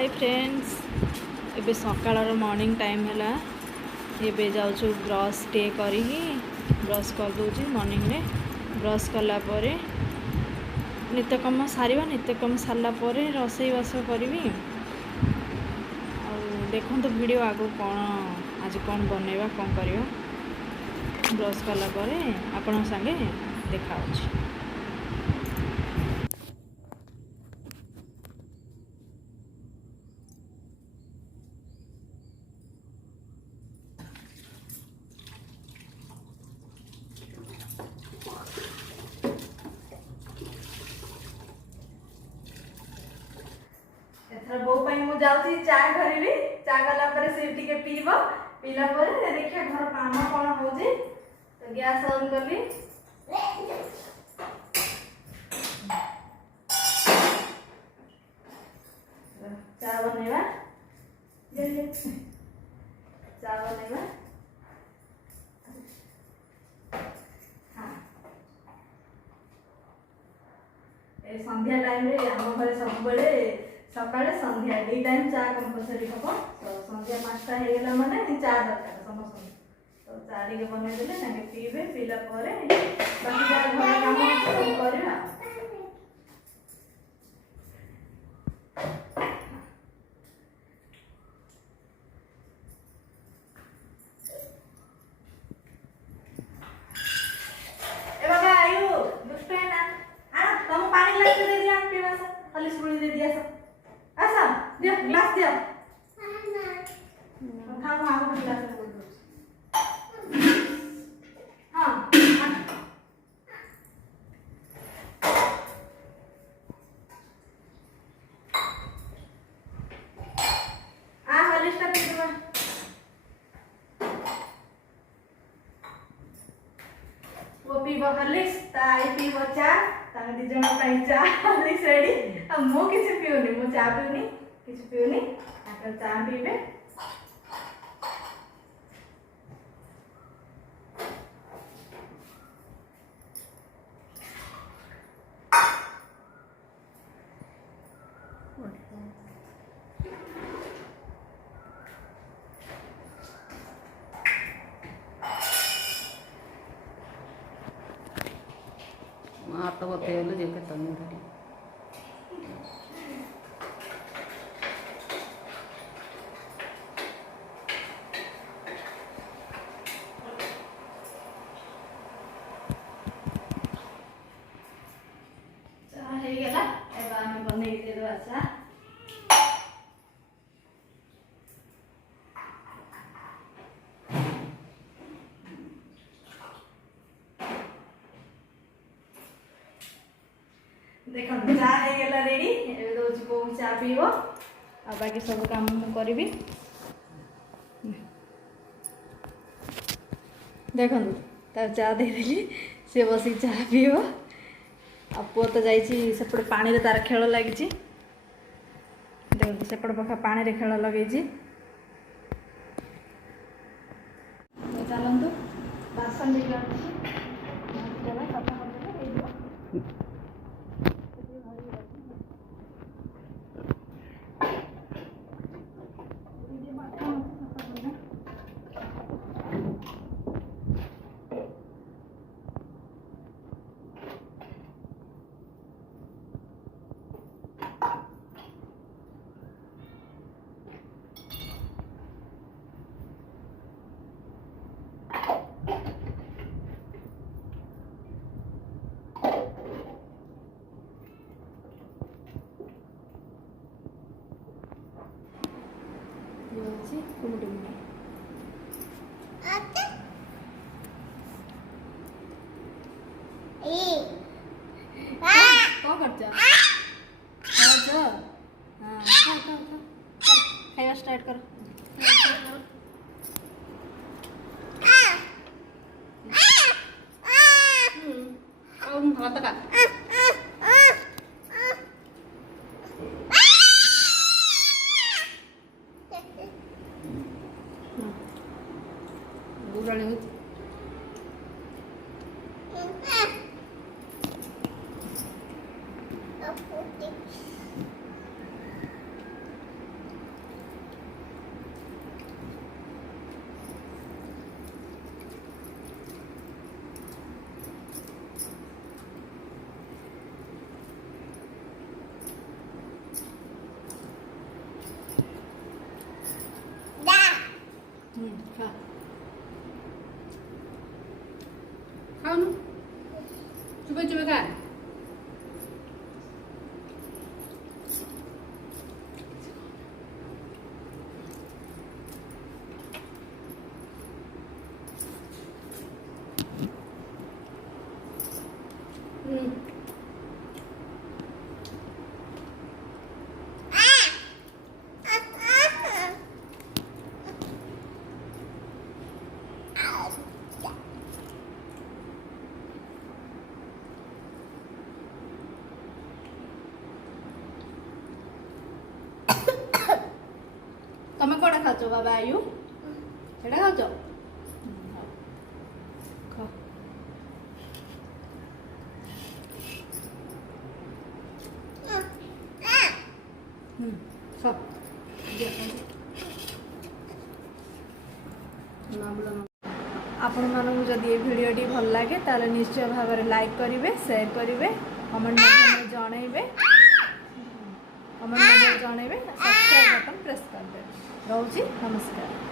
Hi friends एबे सकाळर morning time है एबे जाऊँ ब्रश टे करी ब्रश कर दूची मॉर्निंग रे ब्रश कला परे नित्यकर्म सारिबा नित्यकर्म सारला परे रोसई बास करी देखो तो वीडियो आगो कौन आज कौन बनैबा कौन करवा ब्रश कला परे आपण संगे देखा बो मु जाऊँ चा करी चा गला से टी पीब पीला देखिए घर काम कौन हो तो गैस ऑन कली चा बनैबा चा बनैबा संध्या टाइम रे आम घर सब सकाଳେ संध्या दी टाइम चा कंपलसरी हम तो संध्या 5टा हो गला माने चा दरकार समस्त तो चा टी बनै देले ताके पीबे पीला परे बाकी जा घर काम सब करबा ए बाबा आयु दुष्ट है ना आ तुम पानी लाके दे दिया पीवा सा खाली सुड़ी दे दिया सा ऐसा दिया ग्लास दिया खाओ आगो गिलास बोल दो हां आ हलिस्टा पीवा वो पीवा हलिस ताई पीवा चा तामे दी जण पई चा हलिस रेडी अब मो किसी पियोनी मो चा पियोनी किसी पियोनी आकर चा पीबे हाथ बतेल जे तनु देखो चा हो गला रेडी ए दोज को चा पीबो आ बाकी सब काम मु करबी देखो तार चा दे देली से बसी चा पीबो आ पो तो जाई सेपटे पानी रे तार खेल लागी देखो सेपटे पखा पानी रे खेल लगे चलतु बासन दिखा खाया स्टार्ट करो का गुराणी खा खाऊनु चुपे चुपे खा तमे कोड़ा खाचो बाबा आयु एटा खाचो खा खा आपण मानक जदि ये भिडियोटी भल लगे ताले निश्चय भाव में लाइक करेंगे शेयर करेंगे कमेंट में जनइबे कमेंट में जनइबे सब्सक्राइब बटन प्रेस कर दे। रोची नमस्कार।